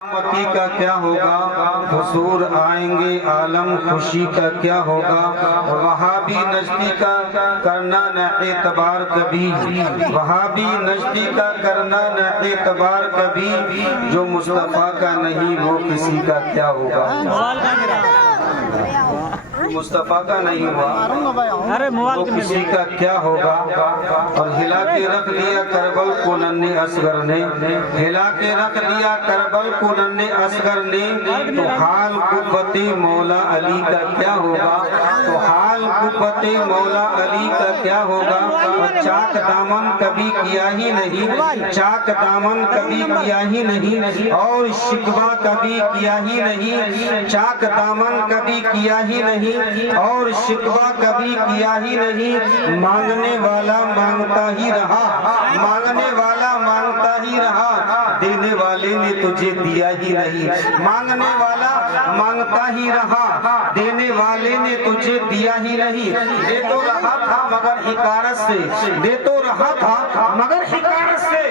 متی کا کیا ہوگا، حضور آئیں گے عالم خوشی کا کیا ہوگا، وہابی نجدی کا کرنا نہ اعتبار کبھی، وہابی نجدی کا کرنا نہ اعتبار کبھی، جو مصطفیٰ کا نہیں وہ کسی کا کیا ہوگا، مصطفیٰ کا نہیں ہوا وہ کسی کا کیا ہوگا۔ اور ہلا کے رکھ دیا کربل کو ننھے اصغر نے، ہلا کے رکھ دیا کربل کو ننھے اصغر نے، تو حال قوت مولا علی کا کیا ہوگا، تو حال قوت مولا علی کا کیا ہوگا۔ اور چاک دامن کبھی کیا ہی نہیں، چاک دامن کبھی کیا ہی نہیں، اور شکوہ کبھی کیا ہی نہیں، چاک دامن کبھی کیا ہی نہیں، اور شکوہ کبھی کیا ہی نہیں۔ مانگنے والا مانگتا ہی رہا، مانگنے والا مانگتا ہی رہا، دینے والے نے تجھے دیا ہی نہیں، مانگنے والا مانگتا ہی رہا، دینے والے نے تجھے دیا ہی نہیں۔ دے تو رہا تھا مگر حکارت سے، دے تو رہا تھا مگر حکارت سے،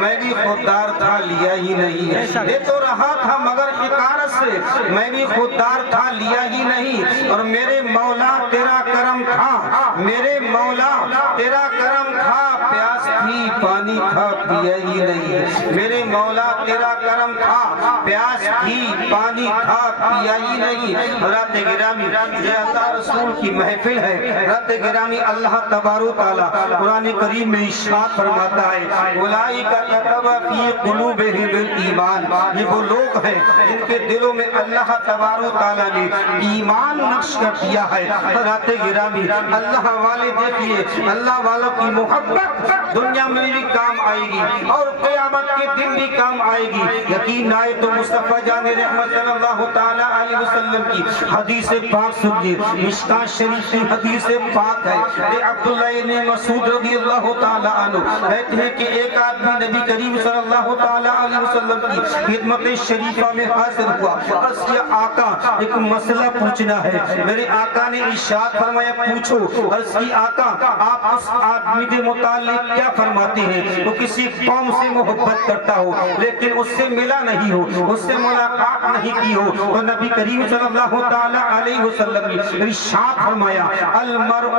میں بھی خوددار تھا لیا ہی نہیں، دے تو رہا تھا مگر حکارت سے، میں بھی خوددار تھا لیا ہی نہیں۔ اور میرے مولا تیرا کرم تھا، میرے مولا تیرا کرم تھا، پیاس تھی پانی تھا پیا ہی نہیں، میرے مولا تیرا کرم تھا، پیاس تھی پانی تھا پیا ہی نہیں۔ حضرات گرامی، یہ عطا رسول کی محفل ہے۔ حضرات گرامی، اللہ تبارک و تعالیٰ قرآن کریم میں ارشاد فرماتا ہے، اولئک کتب فی قلوبہم الایمان، یہ وہ لوگ ہیں جن کے دلوں میں اللہ تبارک و تعالیٰ نے ایمان نقش کر دیا ہے۔ حضرات گرامی، اللہ والے دیکھئے، اللہ والوں کی محبت دنیا میں بھی کام آئے گی اور قیامت کے دن بھی کام آئے گی۔ یقین آئے تو مصطفیٰ جان رحمت صلی اللہ تعالیٰ علیہ وسلم کی حدیث پاک سنیے، مشکاۃ شریف کی حدیث پاک ہے۔ عبداللہ بن مسعود رضی اللہ تعالیٰ عنہ کہتے ہیں کہ ایک آدمی نبی کریم صلی اللہ تعالیٰ علیہ وسلم کی خدمت شریفہ میں حاضر ہوا، عرض کیا آقا ایک مسئلہ پوچھنا ہے۔ میرے آقا نے ارشاد فرمایا پوچھو۔ عرض کی آقا آپ اس آدمی کے متعلق کیا فرماتے ہیں؟ وہ کسی قوم سے محبت کرتا ہو لیکن اس سے ملا نہیں ہو، اس سے ملاقات نہیں کی ہو، تو نبی کریم صلی اللہ تعالیٰ علیہ وسلم نے ارشاد فرمایا المرء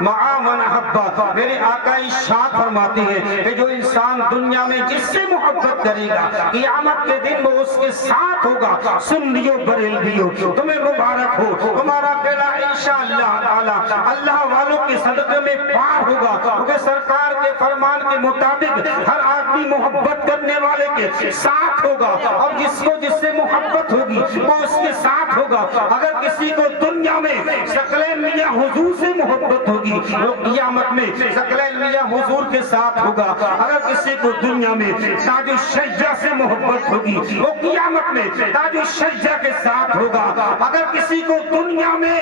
مع من احب۔ میرے آقا ارشاد فرماتے ہیں کہ جو انسان دنیا میں جس سے محبت کرے گا قیامت کے دن وہ اس کے ساتھ ہوگا۔ سنیو بریلویو، تمہیں مبارک ہو، تمہارا بیڑا انشاءاللہ تعالیٰ اللہ والوں کے صدقے میں پار ہوگا، کیونکہ سرکار کے فرمان کے مطابق ہر آدمی محبت کرنے والے کے ساتھ ہوگا، اور جس کو جس سے محبت ہوگی وہ اس کے ساتھ ہوگا۔ اگر کسی کو دنیا میں ثقلین میاں حضور سے محبت ہوگی وہ قیامت میں ثقلین میاں حضور کے ساتھ ہوگا۔ اگر کسی کو دنیا میں تاج الشجع سے محبت ہوگی وہ قیامت میں تاج الشجع کے ساتھ ہوگا۔ اگر کسی کو دنیا میں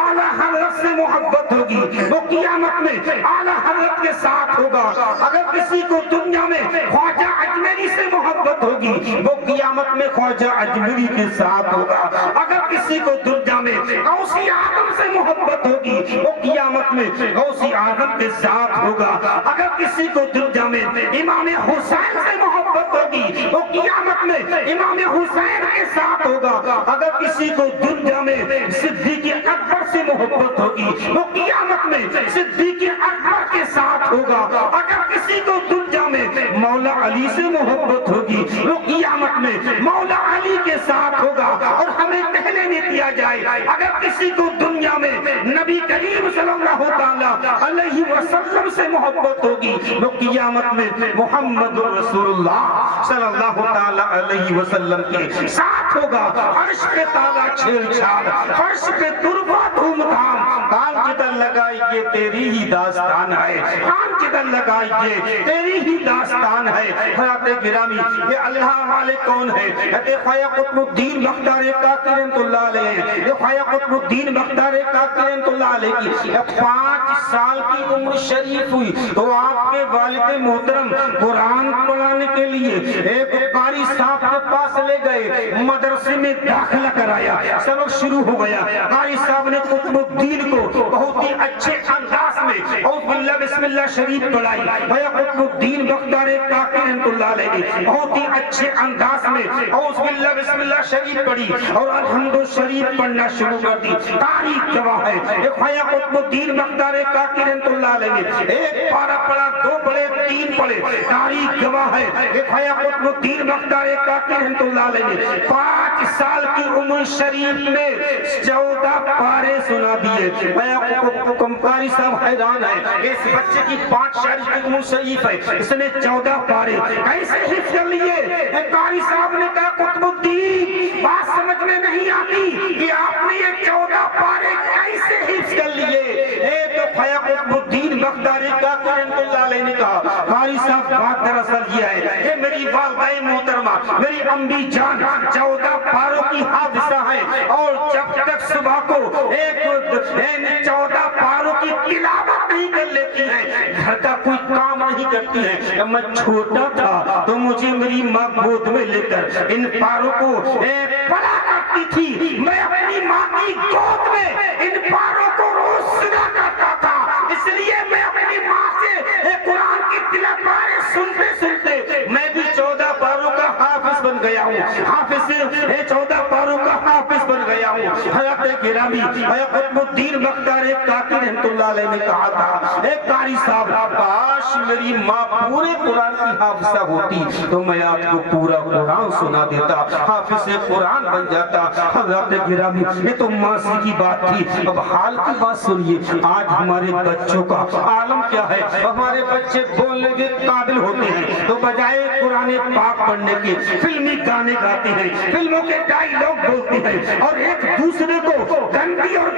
اعلیٰ حضرت سے محبت ہوگی وہ قیامت میں اعلیٰ حضرت کے ساتھ ہوگا۔ اگر کسی کو دنیا میں خواجہ اجمیری سے محبت ہوگی وہ قیامت میں خواجہ اجمیری کے ساتھ ہوگا۔ اگر کسی کو دنیا میں غوثی اعظم سے محبت ہوگی وہ قیامت میں غوثی اعظم کے ساتھ ہوگا۔ اگر کسی کو دنیا میں امام حسین سے محبت ہوگی وہ قیامت میں امام حسین کے ساتھ ہوگا۔ اگر کسی کو دنیا میں صدیق اکبر سے محبت ہوگی وہ قیامت میں صدیق اکبر کے ساتھ ہوگا۔ اگر کسی کو دنیا میں مولا علی سے محبت ہوگی وہ قیامت میں مولا علی کے ساتھ ہوگا۔ اور ہمیں کہنے نہیں دیا جائے اگر کسی کو دنیا میں نبی کریم صلی اللہ تعالیٰ علیہ وسلم سے محبت ہوگی وہ قیامت میں محمد رسول اللہ صلی اللہ تعالیٰ علیہ وسلم کے ساتھ ہوگا۔ عرش پہ تازہ چھیڑ چھاڑ، فرش پہ تربا دھوم دھام، کان جدھر لگائیے تیری ہی داستان ہے، کان جدھر لگائیے تیری ہی داستان ہے۔ حضرات گرامی، یہ اللہ والے کون ہیں؟ کہتے خواجہ قطب الدین بختیار کاکی رحمۃ اللہ علیہ، یہ خواجہ قطب الدین بختیار کاکی رحمۃ اللہ علیہ کی 5 سال کی عمر شریف ہوئی تو آپ کے والد محترم قرآن پڑھانے کے لیے ایک قاری صاحب کے پاس لے گئے، مدرسے میں داخلہ کرایا، سبق شروع ہو گیا۔ قاری صاحب نے قطب الدین کو بہت ہی اچھے انداز میں اوز باللہ بسم اللہ شریف پڑھائی بھیا قطب الدین بختیار کاکی رحمۃ اللہ علیہ نے بہت ہی اچھے انداز میں اوز باللہ بسم اللہ شریف پڑھی اور الحمد شریف پڑھنا شروع کر دی. تاریخ گواہ ہے ایک بھیا قطب الدین بختیار کاکی رحمۃ اللہ علیہ نے ایک پارا پڑھا, دو پڑھے, تین پڑھے. تاریخ گواہ ہے ایک بھیا قطب الدین بختیار کاکی رحمۃ اللہ علیہ نے 5 سال کی عمر شریف میں 14 پارے سنا دیے. قاری صاحب حیران ہے اس بچے کی 5 سال کی عمر شریف ہے, اس نے 14 پارے کیسے حفظ کر لیے؟ قاری صاحب نے کہا قطب الدین بات سمجھ میں نہیں آتی کہ آپ نے یہ 14 پارے کیسے حفظ کر لیے. تو خیا قطب الدین بختیار کاکی رحمۃ اللہ علیہ نے کہا قاری صاحب بات دراصل یہ ہے کہ میری والدہ محترمہ میری امی جان 14 پاروں کی حافظہ ہے اور جب تک صبح کو ایک 14 پاروں کی تلاوت نہیں کر لیتی ہے گھر کا کوئی کام نہیں کرتی ہے. میں چھوٹا تھا تو مجھے میری ماں گود میں لے کر ان پاروں کو پڑھا کرتی تھی. میں اپنی ماں کی گود میں ان پاروں کو روز سنا کرتا تھا, اس لیے میں اپنی ماں سے قرآن کی تلاوت سنتے سنتے میں بھی 14 پاروں کا حافظ بن گیا ہوں. حافظ 14 پاروں کا حافظ بن گیا ہوں. حضرت گرامی قطب الدین بختیار کاکی رحمۃ اللہ علیہ نے کہا تھا ایک قاری صاحب کاش میری ماں پورے قرآن کی حافظہ ہوتی تو میں آپ کو پورا قرآن سنا دیتا, حافظ قرآن بن جاتا. حضرت گرامی یہ تو ماضی کی بات تھی, اب حال کی بات سنیے. آج ہمارے بچوں کا عالم کیا ہے, ہمارے بچے بولنے کے قابل ہوتے ہیں تو بجائے قرآن پاک پڑھنے کے فلمی گانے گاتے ہیں, فلموں کے ڈائیلاگ بولتے ہیں اور ایک دوسرے کو گندی اور